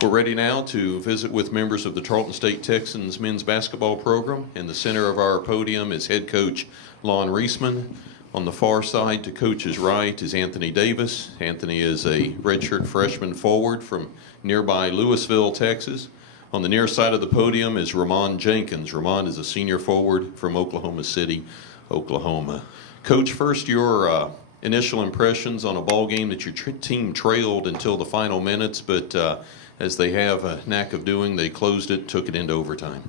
We're ready now to visit with members of the Tarleton State Texans men's basketball program. In the center of our podium is head coach Lon Reisman. On the far side to coach's right is Anthony Davis. Anthony is a redshirt freshman forward from nearby Lewisville, Texas. On the near side of the podium is Ramon Jenkins. Ramon is a senior forward from Oklahoma City, Oklahoma. Coach, first your initial impressions on a ball game that your team trailed until the final minutes, but as they have a knack of doing, they closed it, took it into overtime.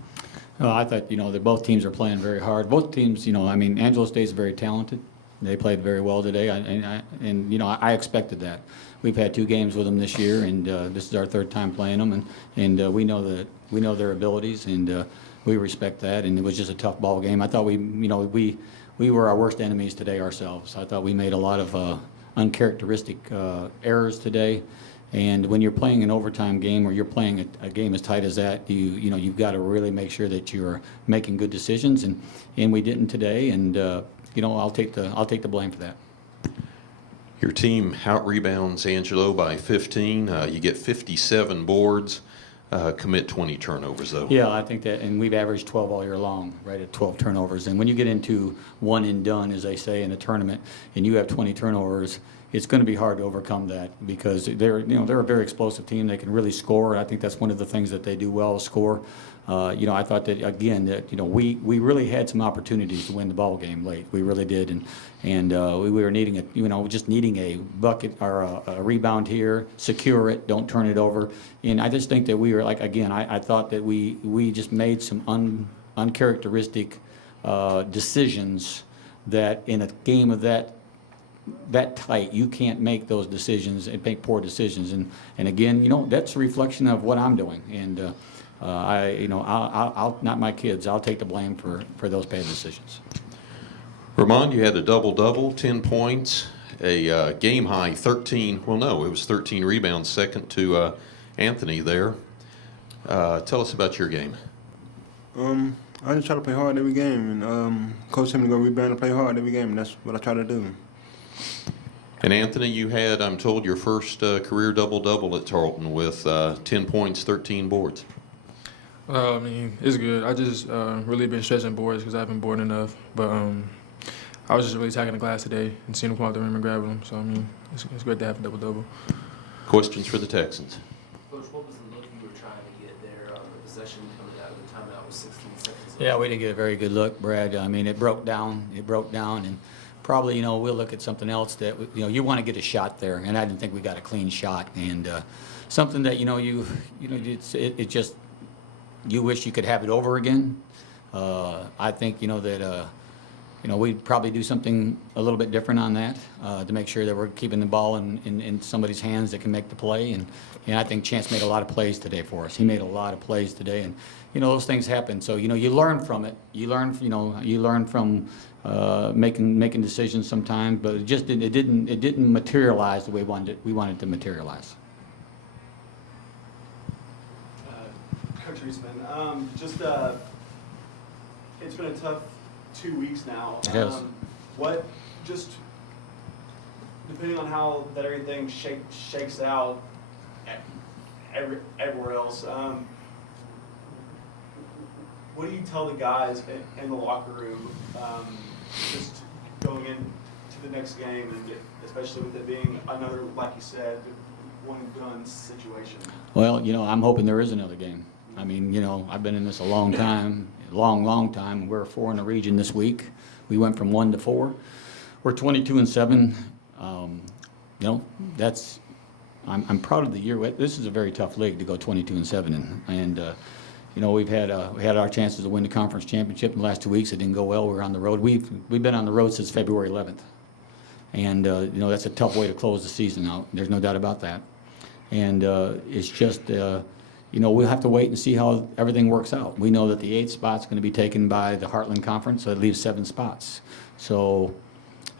I thought, that both teams are playing very hard. Both teams, Angelo State's very talented. They played very well today, I expected that. We've had 2 games with them this year, and this is our 3rd time playing them, and we know their abilities, and we respect that. And it was just a tough ball game. I thought we were our worst enemies today ourselves. I thought we made a lot of uncharacteristic errors today. And when you're playing an overtime game or you're playing a game as tight as that, you've got to really make sure that you're making good decisions, and we didn't today. And I'll take the blame for that. Your team out rebounds Angelo by 15. You get 57 boards, commit 20 turnovers though. Yeah, I think that, and we've averaged 12 all year long, right at 12 turnovers. And when you get into one and done, as they say in a tournament, and you have 20 turnovers, it's going to be hard to overcome that because they're a very explosive team. They can really score. I think that's one of the things that they do well, score. I thought that again that we really had some opportunities to win the ball game late. We really did, and we were needing just needing a bucket or a rebound here, secure it, don't turn it over. And I just think that we were I thought that we just made some uncharacteristic decisions that in a game of that tight, you can't make those decisions and make poor decisions. And again, that's a reflection of what I'm doing. And I'll not my kids. I'll take the blame for those bad decisions. Ramon, you had a double-double, 10 points, a game high 13. Well, no, it was 13 rebounds, second to Anthony there. Tell us about your game. I just try to play hard every game, and coach told me to go rebound and play hard every game, and that's what I try to do. And Anthony, you had, I'm told, your first career double-double at Tarleton with 10 points, 13 boards. It's good. I just really been stretching boards because I haven't bored enough. But I was just really attacking the glass today and seeing them come out the rim and grabbing them. So, it's great to have a double-double. Questions for the Texans? Coach, what was the look you were trying to get there on the possession coming out of the timeout with 16 seconds? Yeah, we didn't get a very good look, Brad. It broke down, and probably, we'll look at something else that, you want to get a shot there, and I didn't think we got a clean shot, and something that, it just, you wish you could have it over again. I think, that, we'd probably do something a little bit different on that to make sure that we're keeping the ball in somebody's hands that can make the play, and I think Chance made a lot of plays today for us. He made a lot of plays today, and, those things happen. So, you learn from it. You learn from making decisions sometimes, but it didn't materialize the way we wanted it to materialize. Coach Reisman, it's been a tough 2 weeks now. It has. What, just depending on how that everything shakes out everywhere else, what do you tell the guys in the locker room, just going into the next game, and especially with it being another, like you said, one and done situation? Well, I'm hoping there is another game. I've been in this a long time. We're 4 in the region this week. We went from 1 to 4. We're 22-7. I'm proud of the year. This is a very tough league to go 22-7 and we had our chances to win the conference championship in the last 2 weeks. It didn't go well. We were on the road. We've been on the road since February 11th, and that's a tough way to close the season out. There's no doubt about that. And it's just. We'll have to wait and see how everything works out. We know that the 8th spot's going to be taken by the Heartland Conference, so it leaves 7 spots. So,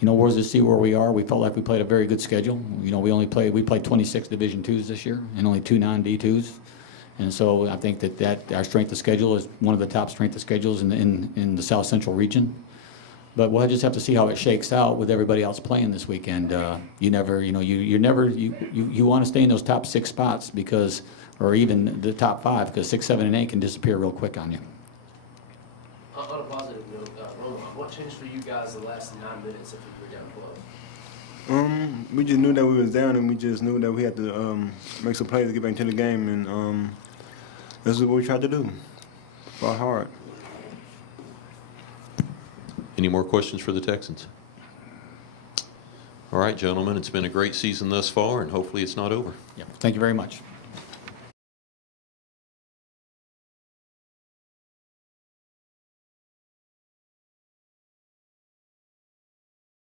we'll just see where we are. We felt like we played a very good schedule. We played 26 Division IIs this year and only 2 non-D2s. And so I think that our strength of schedule is one of the top strength of schedules in the South Central region. But we'll just have to see how it shakes out with everybody else playing this weekend. You want to stay in those top 6 spots because or even the top 5, because 6, 7, and 8 can disappear real quick on you. On a positive note, Roman, what changed for you guys the last 9 minutes if we were down 12? We just knew that we was down, and we just knew that we had to make some plays to get back into the game, and this is what we tried to do. Fought hard. Any more questions for the Texans? All right, gentlemen, it's been a great season thus far, and hopefully it's not over. Yeah. Thank you very much.